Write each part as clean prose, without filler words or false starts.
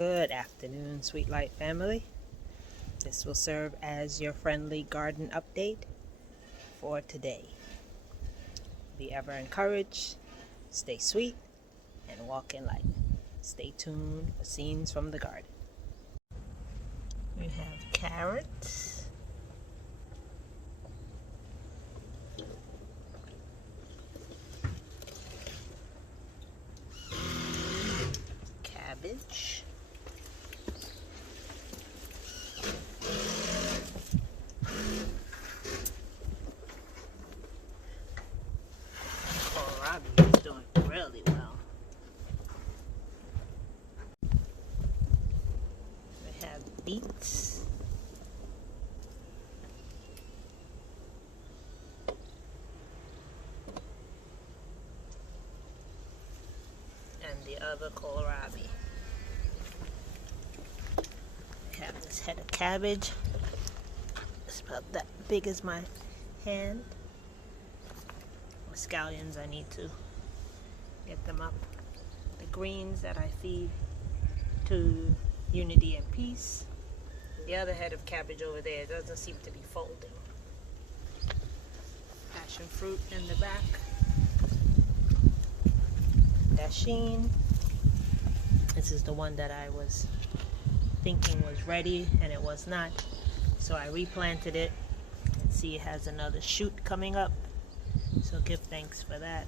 Good afternoon, Sweet Light family. This will serve as your friendly garden update for today. Be ever encouraged, stay sweet, and walk in light. Stay tuned for scenes from the garden. We have carrots, cabbage, kohlrabi is doing really well. We have beets, and the other kohlrabi. We have this head of cabbage. It's about that big as my hand. Scallions, I need to get them up. The greens that I feed to Unity and Peace. The other head of cabbage over there doesn't seem to be folding. Passion fruit in the back. Dasheen. This is the one that I was thinking was ready and it was not. So I replanted it. And see, it has another shoot coming up. So give thanks for that.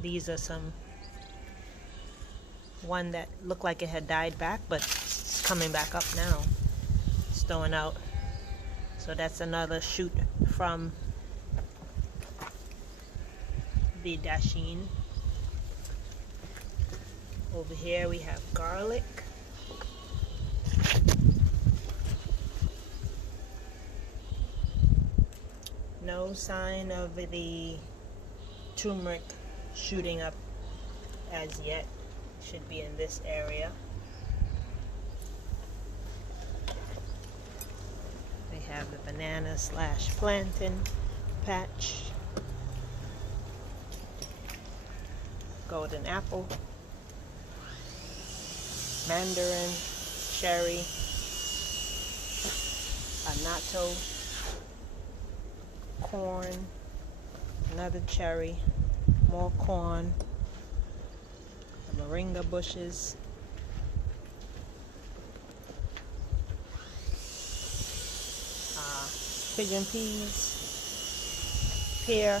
These are one that looked like it had died back, but it's coming back up now. It's throwing out. So that's another shoot from the Dasheen. Over here we have garlic. No sign of the turmeric shooting up as yet. Should be in this area. We have the banana / plantain patch. Golden apple. Mandarin, cherry, annatto, corn, another cherry, more corn, the moringa bushes, pigeon peas, pear,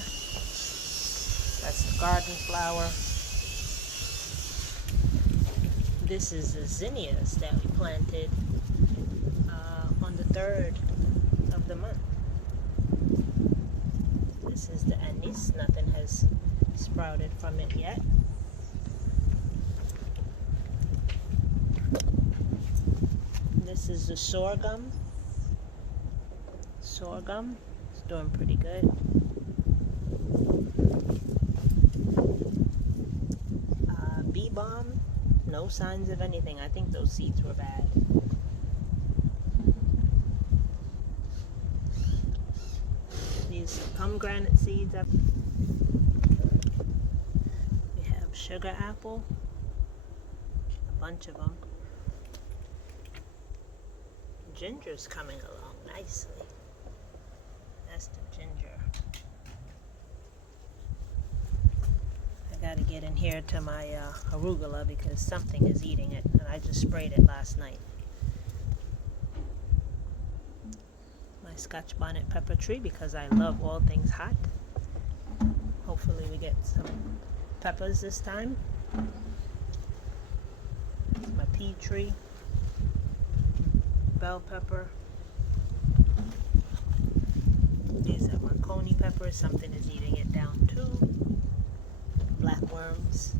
that's the garden flower. This is the zinnias that we planted on the 3rd of the month. This is the anise. Nothing has sprouted from it yet. This is the sorghum. Sorghum is doing pretty good. Bee balm. No signs of anything. I think those seeds were bad. These pomegranate seeds up. We have sugar apple. A bunch of them. Ginger's coming along nicely. That's the ginger. I gotta get in here to my arugula because something is eating it, and I just sprayed it last night. My Scotch bonnet pepper tree because I love all things hot. Hopefully we get some peppers this time. My pea tree, bell pepper. These are Marconi peppers. Something is eating it down too. Blackworms.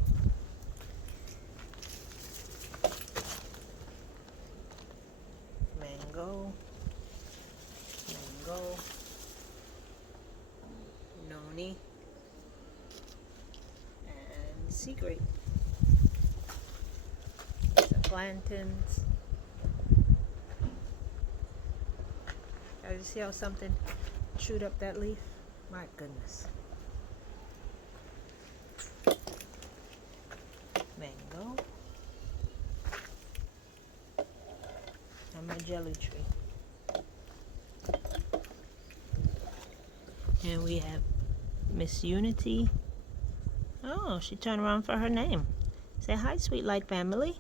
Mango. Noni. And sea grape. These are plantains. Did you see how something chewed up that leaf? My goodness. Mango. on my jelly tree. And we have Miss Unity. Oh, she turned around for her name. Say hi, Sweet Light family.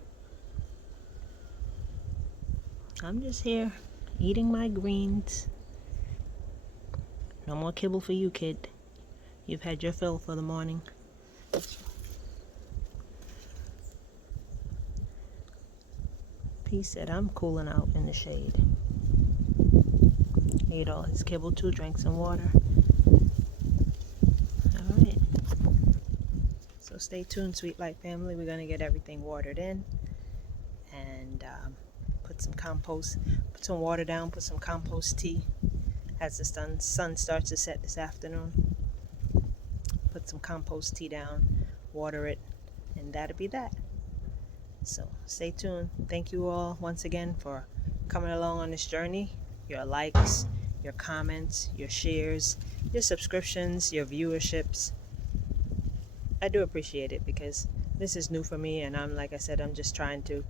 I'm just here eating my greens. No more kibble for you, kid. You've had your fill for the morning. P said, I'm cooling out in the shade. Ate all his kibble too, drank some water. Alright. So stay tuned, Sweet Light family. We're going to get everything watered in. And put some water down, put some compost tea. As the sun starts to set this afternoon. Put some compost tea down, water it, and that'll be that. So stay tuned. Thank you all once again for coming along on this journey. Your likes, your comments, your shares, your subscriptions, your viewerships. I do appreciate it because this is new for me, and like I said, I'm just trying to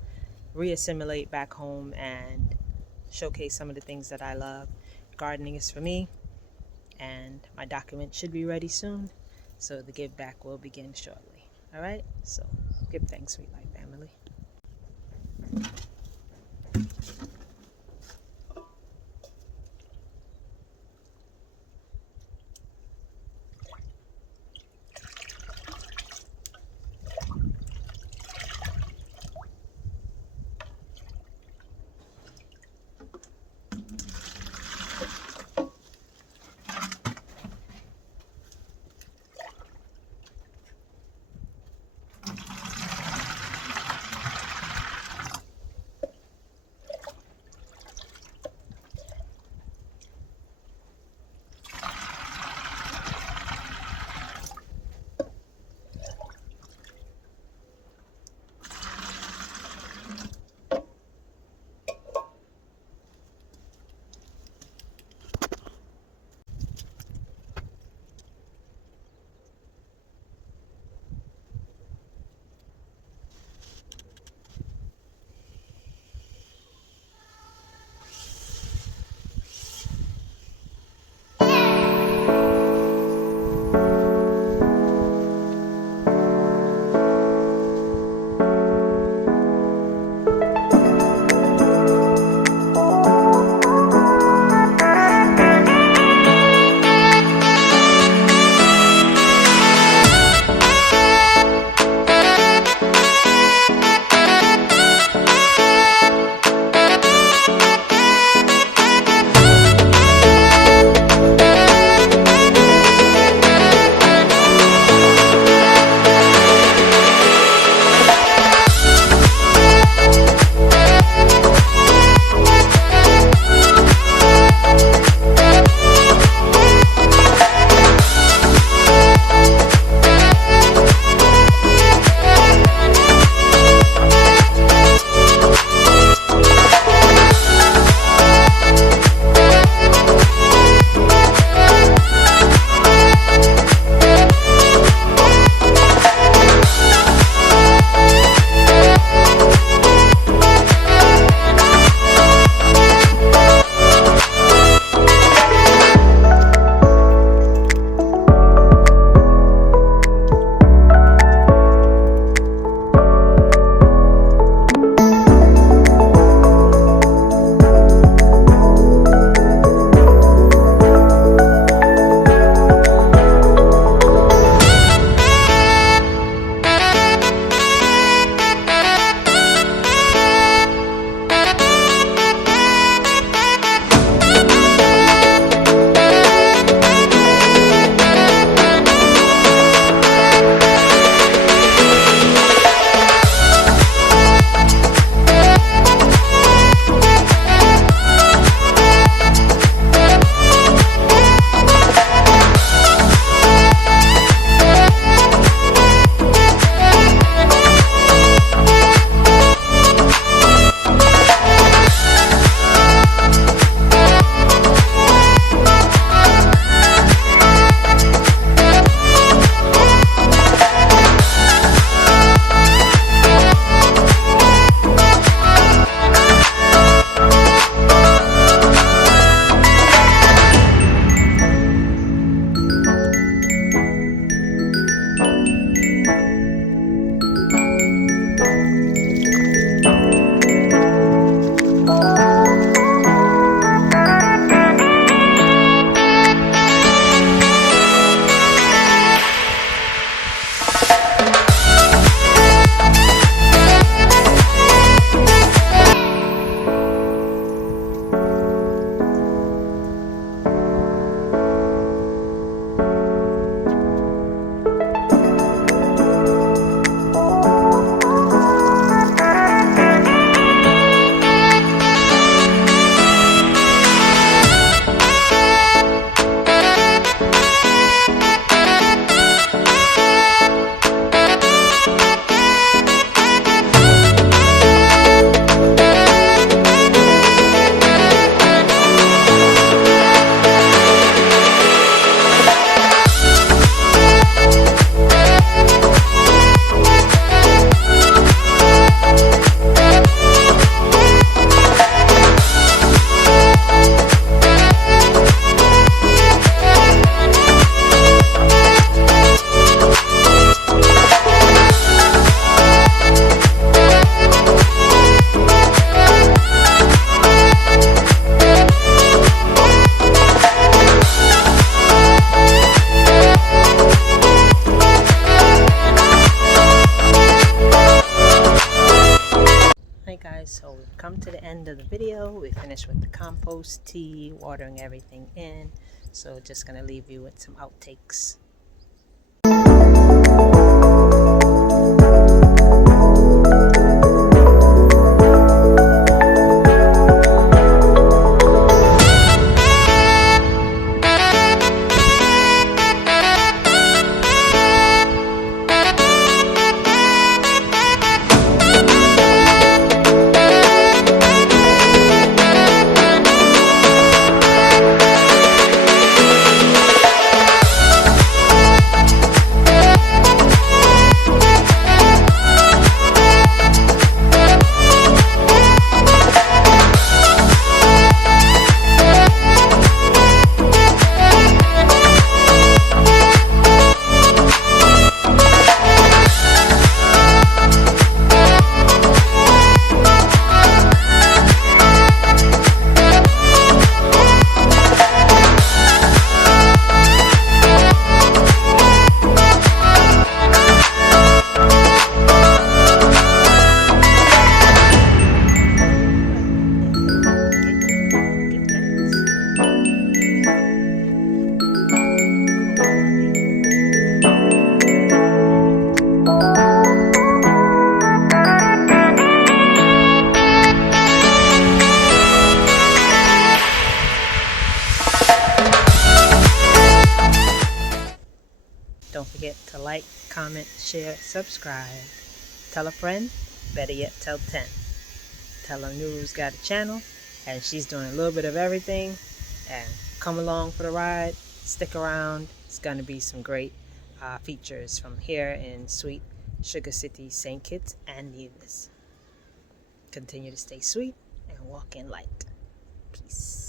reassimilate back home and showcase some of the things that I love. Gardening is for me, and my document should be ready soon, so the give back will begin shortly. All right, so give thanks, Sweet Light family. guys, so we've come to the end of the video. We finished with the compost tea, watering everything in. So just gonna leave you with some outtakes. Don't forget to like, comment, share, subscribe. Tell a friend, better yet tell 10. Tell her Nuru's got a channel and she's doing a little bit of everything. And come along for the ride, stick around. It's going to be some great features from here in sweet Sugar City, St. Kitts and Nevis. Continue to stay sweet and walk in light. Peace.